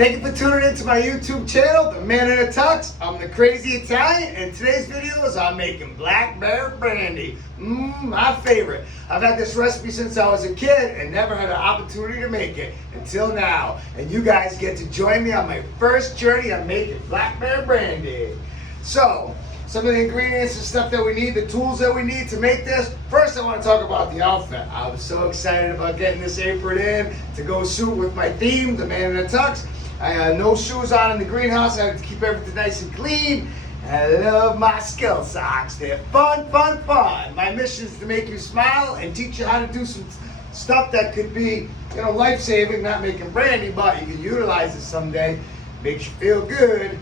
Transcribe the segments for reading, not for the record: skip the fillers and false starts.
Thank you for tuning into my YouTube channel, The Man in a Tux. I'm the Crazy Italian, and today's video is I'm making Blackberry Brandy. My favorite. I've had this recipe since I was a kid and never had an opportunity to make it until now. And you guys get to join me on my first journey on making Blackberry Brandy. So, some of the ingredients and stuff that we need, the tools that we need to make this. First, I want to talk about the outfit. I was so excited about getting this apron in to go suit with my theme, The Man in a Tux. I had no shoes on in the greenhouse. I had to keep everything nice and clean. And I love my skill socks. They're fun, fun, fun. My mission is to make you smile and teach you how to do some stuff that could be, life-saving, not making brandy, but you can utilize it someday. Makes you feel good.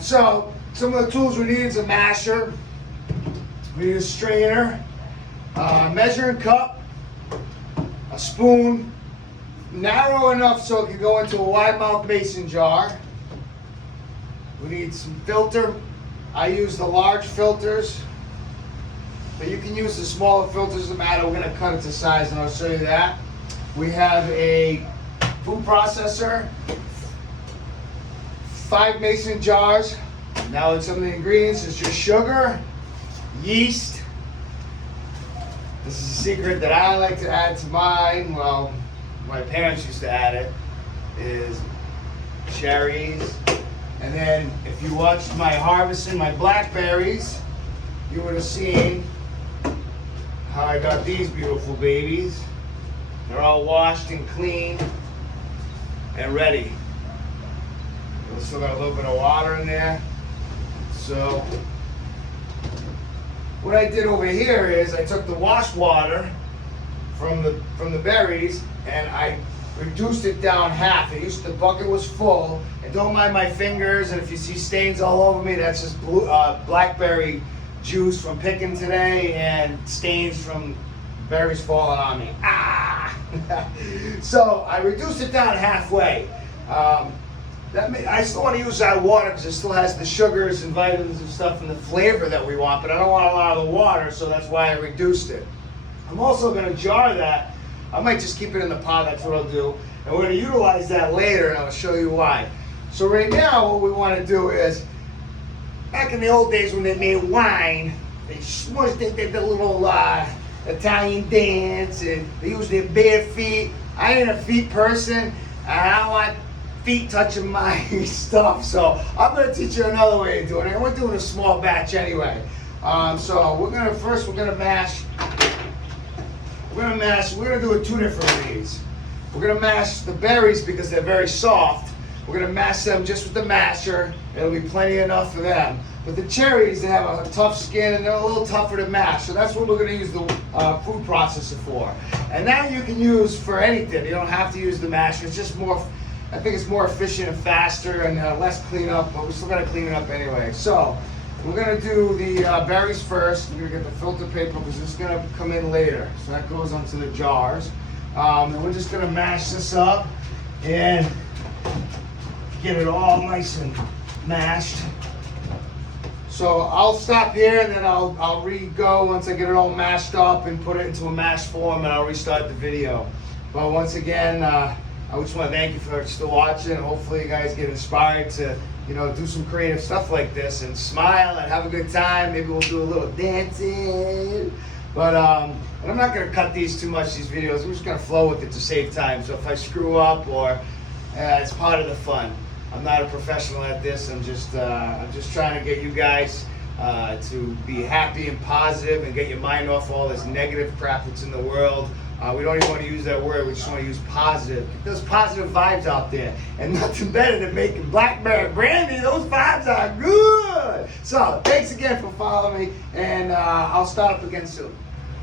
So some of the tools we need is a masher. We need a strainer, a measuring cup, a spoon, narrow enough so it can go into a wide mouth mason jar. We need some filter. I use the large filters, but you can use the smaller filters, doesn't matter. We're going to cut it to size and I'll show you that. We have a food processor, 5 mason jars. Now some of the ingredients is just sugar, yeast. This is a secret that I like to add to mine. Well, my parents used to add it, is cherries. And then if you watched my harvesting my blackberries, you would have seen how I got these beautiful babies. They're all washed and clean and ready. We still got a little bit of water in there. So what I did over here is I took the wash water from the berries and I reduced it down half. The bucket was full, and don't mind my fingers, and if you see stains all over me, that's just blackberry juice from picking today and stains from berries falling on me. So I reduced it down halfway. I still want to use that water because it still has the sugars and vitamins and stuff and the flavor that we want, but I don't want a lot of the water, so that's why I reduced it. I'm also going to jar that. I might just keep it in the pot, that's what I'll do. And we're going to utilize that later, and I'll show you why. So right now, what we want to do is, back in the old days when they made wine, they did the little Italian dance, and they used their bare feet. I ain't a feet person, and I don't want feet touching my stuff, so I'm going to teach you another way of doing it. And we're doing a small batch anyway. So we're going to mash. We're going to do it 2 different ways. We're going to mash the berries because they're very soft. We're going to mash them just with the masher. It'll be plenty enough for them. But the cherries, they have a tough skin and they're a little tougher to mash. So that's what we're going to use the food processor for. And that you can use for anything. You don't have to use the masher. It's just more, I think it's more efficient and faster and less cleanup, but we're still going to clean it up anyway. So we're going to do the berries first. We're going to get the filter paper because it's going to come in later. So that goes onto the jars. And we're just going to mash this up and get it all nice and mashed. So I'll stop here and then I'll re-go once I get it all mashed up and put it into a mash form, and I'll restart the video. But once again, I just want to thank you for still watching. Hopefully you guys get inspired to do some creative stuff like this and smile and have a good time. Maybe we'll do a little dancing. But and I'm not going to cut these too much, these videos. I'm just going to flow with it to save time. So if I screw up or it's part of the fun. I'm not a professional at this. I'm just trying to get you guys to be happy and positive and get your mind off all this negative crap that's in the world. We don't even want to use that word. We just want to use positive. Get those positive vibes out there. And nothing better than making Blackberry Brandy. Those vibes are good. So thanks again for following me. And I'll start up again soon.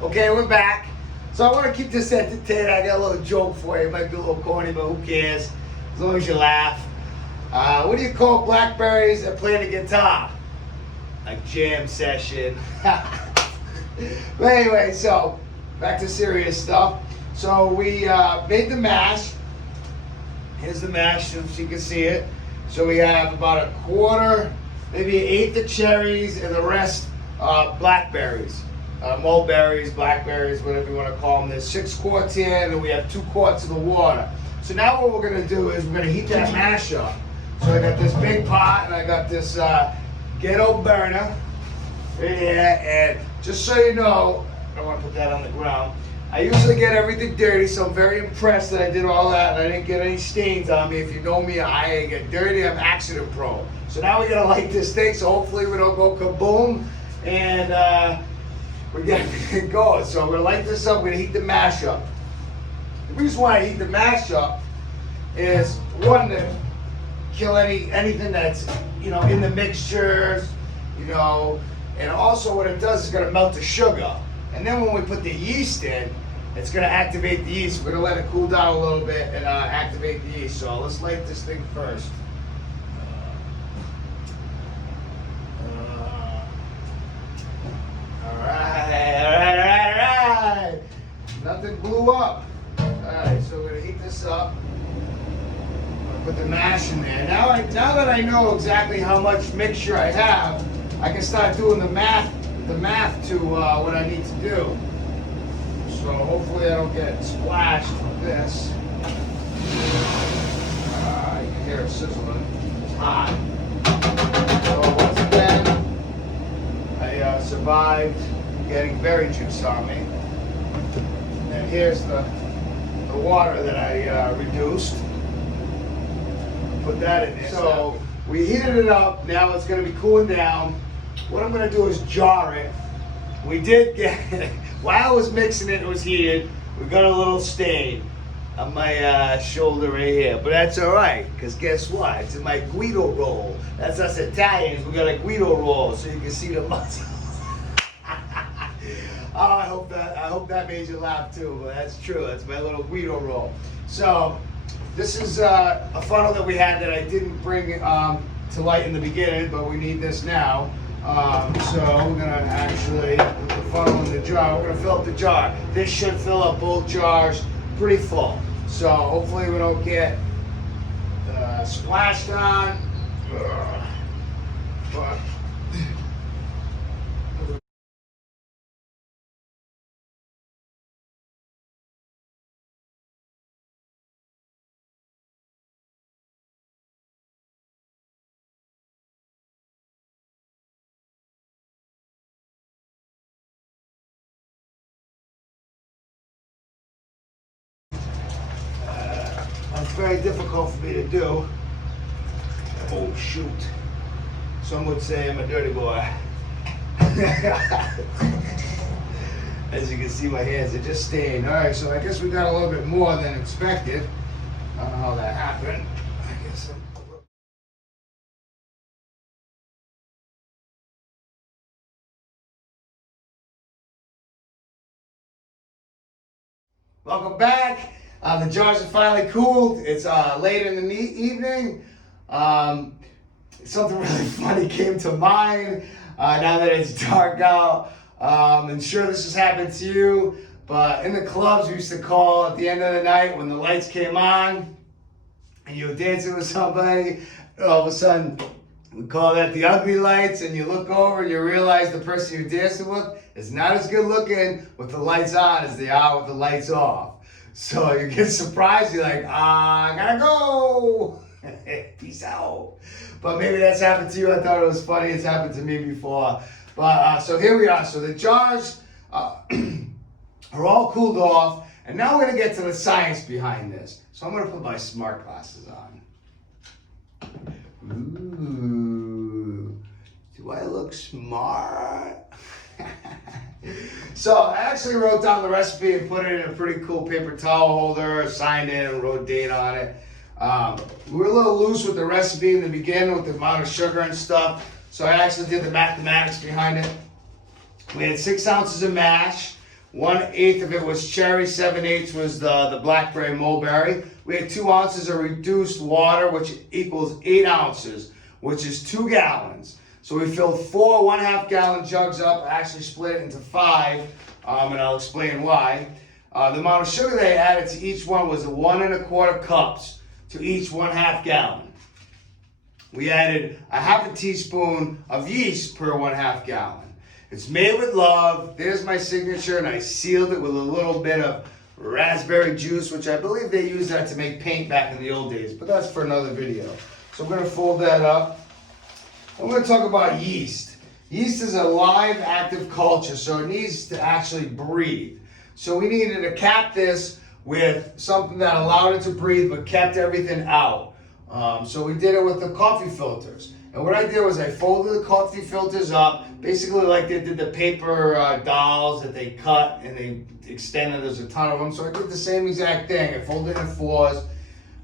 Okay, we're back. So I want to keep this entertaining. I got a little joke for you. It might be a little corny, but who cares? As long as you laugh. What do you call blackberries that play the guitar? A jam session. But anyway, so back to serious stuff. So we made the mash. Here's the mash, so you can see it. So we have about a quarter, maybe an eighth of cherries, and the rest blackberries. Mulberries, blackberries, whatever you want to call them. There's 6 quarts here, and then we have 2 quarts of the water. So now what we're gonna do is we're gonna heat that mash up. So I got this big pot and I got this ghetto burner right here, and just so you know, I don't want to put that on the ground. I usually get everything dirty, so I'm very impressed that I did all that and I didn't get any stains on me. If you know me, I get dirty, I'm accident prone. So now we're gonna light this thing, so hopefully we don't go kaboom, and we get everything going. So I'm gonna light this up, we're gonna heat the mash up. The reason why I heat the mash up is, one, to kill anything that's, you know, in the mixtures, you know, and also what it does is gonna melt the sugar. And then when we put the yeast in, it's gonna activate the yeast. We're gonna let it cool down a little bit and activate the yeast. So let's light this thing first. All right. Nothing blew up. All right, so we're gonna heat this up. Put the mash in there. Now that I know exactly how much mixture I have, I can start doing the math to what I need to do. So hopefully I don't get splashed with this. You can hear it sizzling. It's hot. So once again, I survived getting berry juice on me. And here's the water that I reduced. Put that in there. So we heated it up. Now it's going to be cooling down. What I'm going to do is jar it. We did get, while I was mixing it, it was heated. We got a little stain on my shoulder right here, but that's all right, because guess what? It's in my Guido roll. That's us Italians. We got a Guido roll, so you can see the muscles. Oh, I hope that made you laugh too. But that's true. That's my little Guido roll. So this is a funnel that we had that I didn't bring to light in the beginning, but we need this now. So we're gonna actually put the funnel in the jar. We're gonna fill up the jar. This should fill up both jars pretty full. So hopefully we don't get splashed on. But it's very difficult for me to do. Oh shoot. Some would say I'm a dirty boy. As you can see, my hands are just stained. All right, so I guess we got a little bit more than expected. I don't know how that happened. I guess welcome back. The jars are finally cooled. It's late in the evening. Something really funny came to mind now that it's dark out. I'm sure this has happened to you, but in the clubs we used to call at the end of the night when the lights came on and you were dancing with somebody, all of a sudden we call that the ugly lights, and you look over and you realize the person you're dancing with is not as good looking with the lights on as they are with the lights off. So you get surprised, you're like, I gotta go. Peace out. But maybe that's happened to you. I thought it was funny. It's happened to me before. But so here we are. So the jars are all cooled off. And now we're going to get to the science behind this. So I'm going to put my smart glasses on. Ooh. Do I look smart? So I actually wrote down the recipe and put it in a pretty cool paper towel holder, signed it, and wrote date on it. We were a little loose with the recipe in the beginning with the amount of sugar and stuff, so I actually did the mathematics behind it. We had 6 ounces of mash, 1/8 of it was cherry, 7/8 was the blackberry mulberry. We had 2 ounces of reduced water, which equals 8 ounces, which is 2 gallons. So we filled 4 1/2 gallon jugs up. I actually split it into 5, and I'll explain why. The amount of sugar they added to each one was 1 1/4 cups to each 1/2 gallon. We added a 1/2 teaspoon of yeast per 1/2 gallon. It's made with love. There's my signature, and I sealed it with a little bit of raspberry juice, which I believe they used that to make paint back in the old days, but that's for another video. So I'm gonna fold that up. I'm gonna talk about yeast. Yeast is a live, active culture, so it needs to actually breathe. So we needed to cap this with something that allowed it to breathe but kept everything out. So we did it with the coffee filters. And what I did was I folded the coffee filters up, basically like they did the paper dolls that they cut and they extended. There's a ton of them. So I did the same exact thing. I folded it in fours,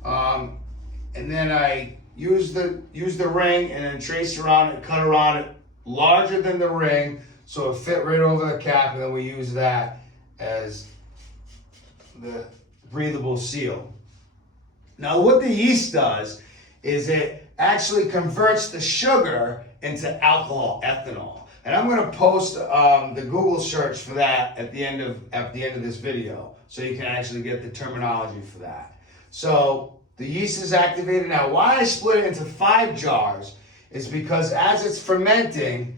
and then I used the ring and then traced around it, cut around it, larger than the ring, so it fit right over the cap, and then we use that as the breathable seal. Now what the yeast does is it actually converts the sugar into alcohol, ethanol. And I'm gonna post the Google search for that at the end of this video, so you can actually get the terminology for that. So the yeast is activated. Now why I split it into 5 jars is because as it's fermenting,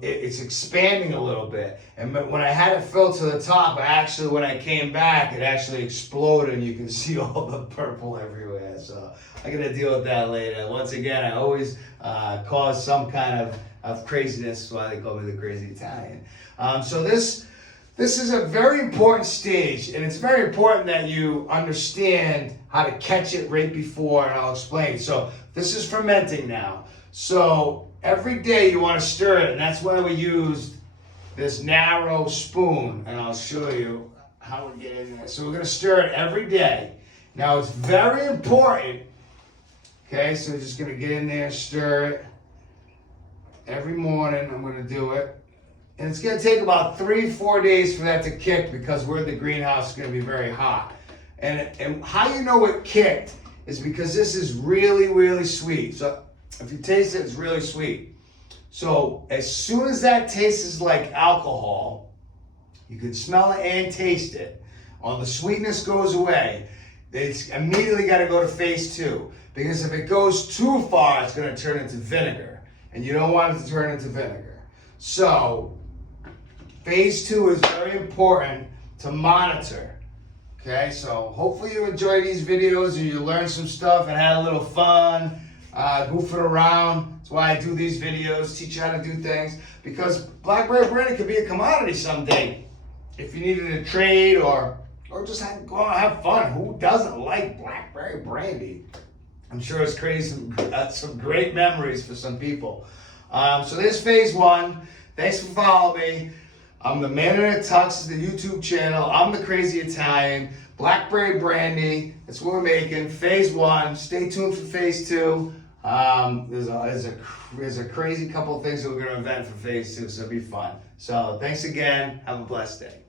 it's expanding a little bit. And when I had it filled to the top, when I came back, it actually exploded and you can see all the purple everywhere. So I gotta deal with that later. Once again, I always cause some kind of craziness. That's why they call me the crazy Italian. So this is a very important stage, and it's very important that you understand how to catch it right before, and I'll explain. So this is fermenting now. So every day you want to stir it, and that's why we used this narrow spoon, and I'll show you how we get in there. So we're going to stir it every day. Now it's very important, okay, so we're just going to get in there and stir it. Every morning I'm going to do it. And it's going to take about 3-4 days for that to kick because we're in the greenhouse, it's going to be very hot. And how you know it kicked is because this is really, really sweet. So if you taste it, it's really sweet. So as soon as that tastes like alcohol, you can smell it and taste it. All the sweetness goes away. It's immediately got to go to phase 2. Because if it goes too far, it's going to turn into vinegar. And you don't want it to turn into vinegar. So phase 2 is very important to monitor. Okay, so hopefully you enjoy these videos and you learned some stuff and had a little fun, goofing around. That's why I do these videos, teach you how to do things. Because Blackberry Brandy could be a commodity someday. If you needed a trade or just go out and have fun. Who doesn't like Blackberry Brandy? I'm sure it's created some great memories for some people. So there's phase 1. Thanks for following me. I'm the Man in a Tux, the YouTube channel. I'm the Crazy Italian. Blackberry Brandy, that's what we're making. Phase 1. Stay tuned for phase 2. There's a crazy couple of things that we're going to invent for phase 2, so it'll be fun. So thanks again. Have a blessed day.